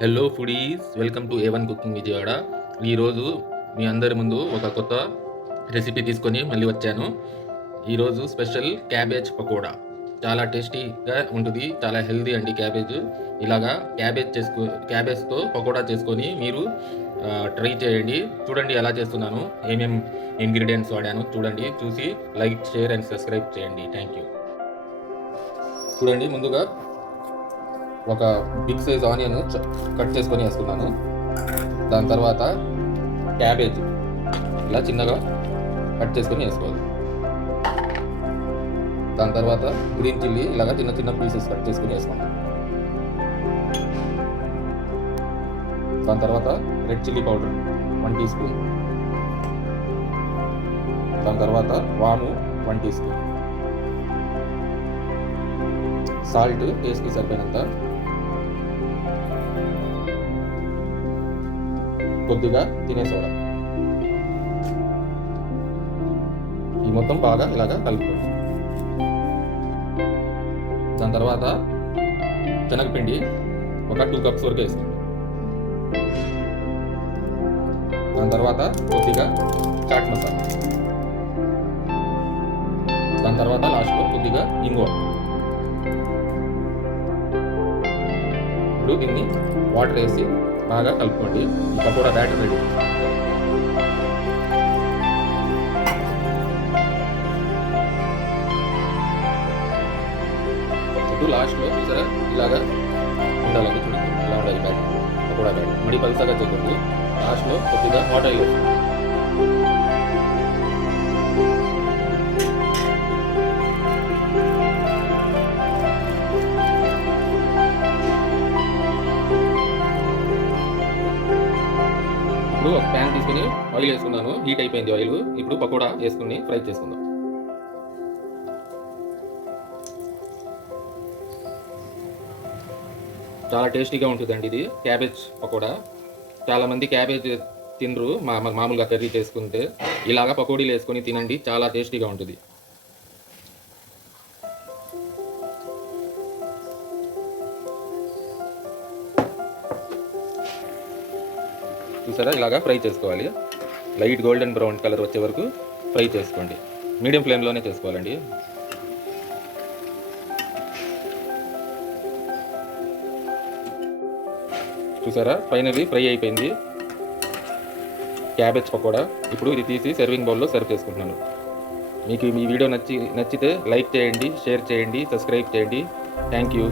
Hello foodies, welcome to A1 cooking Vijayawada. ఈరోజు మీ అందరి ముందు ఒక కొత్త రెసిపీ తీసుకొని మళ్ళీ వచ్చాను. ఈరోజు స్పెషల్ క్యాబేజ్ పకోడా. చాలా టేస్టీగా ఉంటుంది, చాలా హెల్దీ అండి క్యాబేజ్. ఇలాగా క్యాబేజ్తో పకోడా చేసుకొని మీరు ట్రై చేయండి. చూడండి ఎలా చేస్తున్నాను, ఏమేం ఇంగ్రీడియంట్స్ వాడాను చూడండి. చూసి లైక్, షేర్ అండ్ సబ్స్క్రైబ్ చేయండి. Thank you. చూడండి, ముందుగా ఒక బిగ్ సైజ్ ఆనియన్ కట్ చేసుకొని వేసుకున్నాను. దాని తర్వాత క్యాబేజ్ ఇలా చిన్నగా కట్ చేసుకొని వేసుకోవాలి. దాని తర్వాత గ్రీన్ చిల్లీ ఇలాగా చిన్న చిన్న పీసెస్ కట్ చేసుకొని వేసుకుంటాం. దాని తర్వాత red chilli powder 1 teaspoon. దాని తర్వాత వాము 1 టీ స్పూన్. సాల్ట్ టేస్ట్కి సరిపోయినంత. కొద్దిగా తినే సోడా. ఈ మొత్తం బాగా ఇలాగా కలుపుకోండి. దాని తర్వాత శనగపిండి ఒక 2 కప్స్ వరకు వేసుకోండి. దాని తర్వాత కొద్దిగా చాట్ మసాలా. దాని తర్వాత లాస్ట్లో కొద్దిగా ఇంగువ. ఇప్పుడు దీన్ని వాటర్ వేసి బాగా కలుపుకోండి. ఈ పకోడా బ్యాటర్ రెడీ. ఇప్పుడు లాస్ట్లో చూసారా ఇలాగా ఉండాలండి. చూడండి ఇలా ఉండాలి బ్యాటర్, పకోడా బ్యాటర్. మడి పలుసగా చేయకూడదు. లాస్ట్లో కొద్దిగా వాటర్ వేసి ఇప్పుడు ఒక ప్యాన్ తీసుకుని ఆయిల్ వేసుకున్నాను. హీట్ అయిపోయింది ఆయిల్. ఇప్పుడు పకోడా వేసుకుని ఫ్రై చేసుకుందాం. చాలా టేస్టీగా ఉంటుందండి ఇది క్యాబేజ్ పకోడా. చాలామంది క్యాబేజ్ తినరు మామూలుగా కర్రీ చేసుకుంటే. ఇలాగా పకోడీలు వేసుకొని తినండి, చాలా టేస్టీగా ఉంటుంది. చూసారా ఇలాగా ఫ్రై చేసుకోవాలి. లైట్ గోల్డెన్ బ్రౌన్ కలర్ వచ్చే వరకు ఫ్రై చేసుకోండి. మీడియం ఫ్లేమ్లోనే చేసుకోవాలండి. చూసారా ఫైనల్లీ ఫ్రై అయిపోయింది క్యాబేజ్ పకోడా. ఇప్పుడు ఇది తీసి సర్వింగ్ బౌల్లో సర్వ్ చేసుకుంటున్నాను. మీకు ఈ వీడియో నచ్చితే లైక్ చేయండి, షేర్ చేయండి, సబ్స్క్రైబ్ చేయండి. Thank you.